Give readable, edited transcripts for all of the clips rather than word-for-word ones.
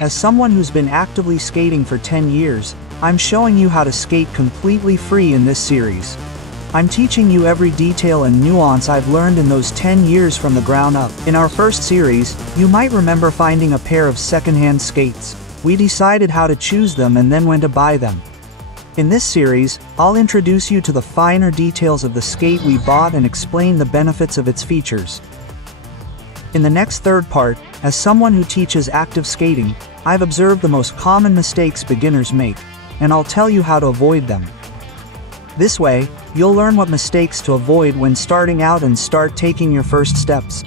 As someone who's been actively skating for 10 years, I'm showing you how to skate completely free in this series. I'm teaching you every detail and nuance I've learned in those 10 years from the ground up. In our first series, you might remember finding a pair of secondhand skates. We decided how to choose them and then when to buy them. In this series, I'll introduce you to the finer details of the skate we bought and explain the benefits of its features. In the next third part, as someone who teaches active skating, I've observed the most common mistakes beginners make, and I'll tell you how to avoid them. This way, you'll learn what mistakes to avoid when starting out and start taking your first steps.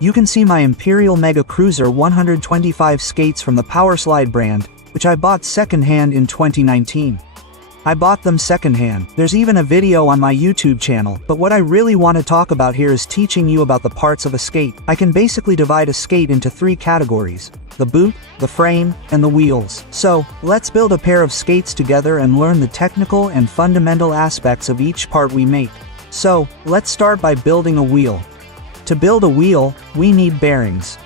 You can see my Imperial Mega Cruzer 125 skates from the Powerslide brand, which I bought secondhand in 2019. I bought them secondhand. There's even a video on my YouTube channel, but what I really want to talk about here is teaching you about the parts of a skate. I can basically divide a skate into 3 categories: the boot, the frame, and the wheels. So, let's build a pair of skates together and learn the technical and fundamental aspects of each part we make. So, let's start by building a wheel. To build a wheel, we need bearings.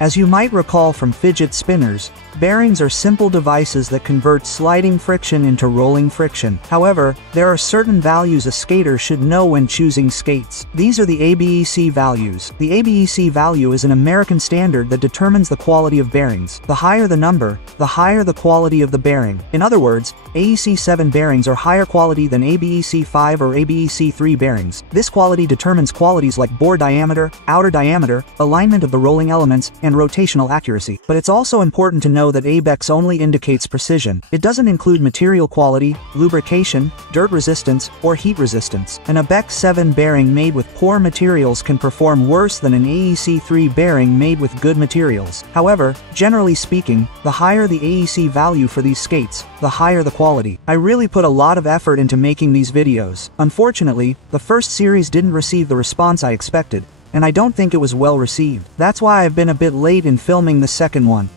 As you might recall from fidget spinners, bearings are simple devices that convert sliding friction into rolling friction. However, there are certain values a skater should know when choosing skates. These are the ABEC values. The ABEC value is an American standard that determines the quality of bearings. The higher the number, the higher the quality of the bearing. In other words, AEC 7 bearings are higher quality than ABEC 5 or ABEC 3 bearings. This quality determines qualities like bore diameter, outer diameter, alignment of the rolling elements, and rotational accuracy. But it's also important to know that ABEC only indicates precision. It doesn't include material quality, lubrication, dirt resistance, or heat resistance. An ABEC 7 bearing made with poor materials can perform worse than an AEC 3 bearing made with good materials. However, generally speaking, the higher the AEC value for these skates, the higher the quality. I really put a lot of effort into making these videos. Unfortunately, the first series didn't receive the response I expected, and I don't think it was well received. That's why I've been a bit late in filming the second one.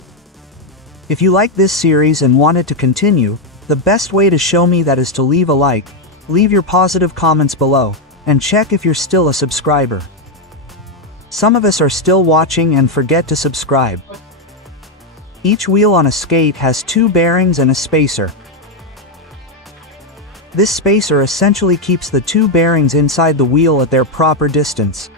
If you like this series and want it to continue, the best way to show me that is to leave a like, leave your positive comments below, and check if you're still a subscriber. Some of us are still watching and forget to subscribe. Each wheel on a skate has 2 bearings and a spacer. This spacer essentially keeps the 2 bearings inside the wheel at their proper distance.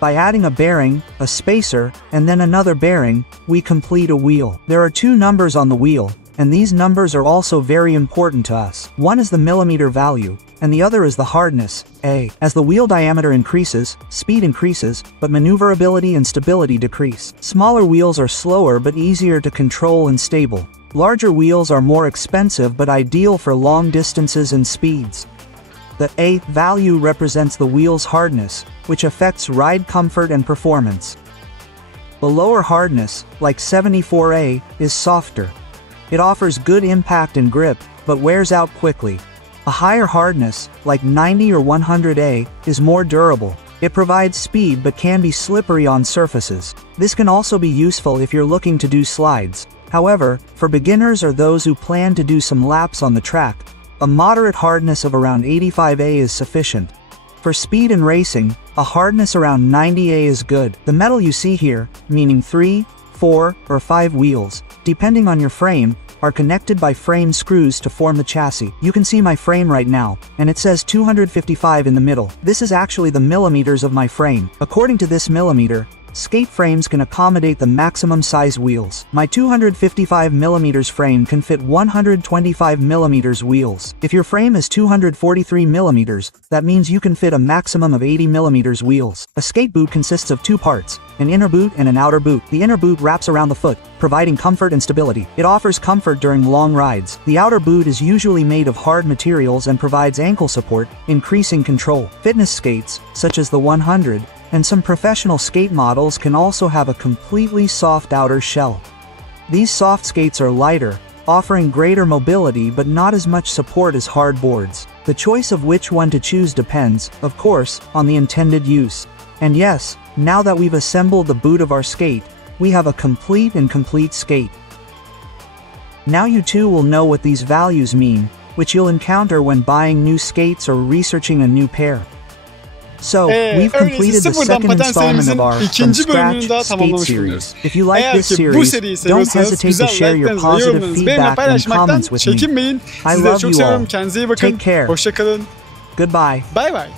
By adding a bearing, a spacer, and then another bearing, we complete a wheel. There are 2 numbers on the wheel, and these numbers are also very important to us. One is the millimeter value, and the other is the hardness, A. As the wheel diameter increases, speed increases, but maneuverability and stability decrease. Smaller wheels are slower but easier to control and stable. Larger wheels are more expensive but ideal for long distances and speeds. The A value represents the wheel's hardness, which affects ride comfort and performance. The lower hardness, like 74A, is softer. It offers good impact and grip, but wears out quickly. A higher hardness, like 90 or 100A, is more durable. It provides speed but can be slippery on surfaces. This can also be useful if you're looking to do slides. However, for beginners or those who plan to do some laps on the track, a moderate hardness of around 85A is sufficient. For speed and racing, a hardness around 90A is good. The metal you see here, meaning 3, 4, or 5 wheels, depending on your frame, are connected by frame screws to form the chassis. You can see my frame right now, and it says 255 in the middle. This is actually the millimeters of my frame. According to this millimeter, skate frames can accommodate the maximum size wheels. My 255mm frame can fit 125mm wheels. If your frame is 243mm, that means you can fit a maximum of 80mm wheels. A skate boot consists of 2 parts, an inner boot and an outer boot. The inner boot wraps around the foot, providing comfort and stability. It offers comfort during long rides. The outer boot is usually made of hard materials and provides ankle support, increasing control. Fitness skates, such as the 100, and some professional skate models can also have a completely soft outer shell. These soft skates are lighter, offering greater mobility but not as much support as hard boards. The choice of which one to choose depends, of course, on the intended use. And yes, now that we've assembled the boot of our skate, we have a complete skate. Now you too will know what these values mean, which you'll encounter when buying new skates or researching a new pair. So, we've completed the second installment of our From Scratch Skate series. If you like this series, don't hesitate to share your positive feedback and comments with me. I love you all. Take care. Goodbye. Bay bay.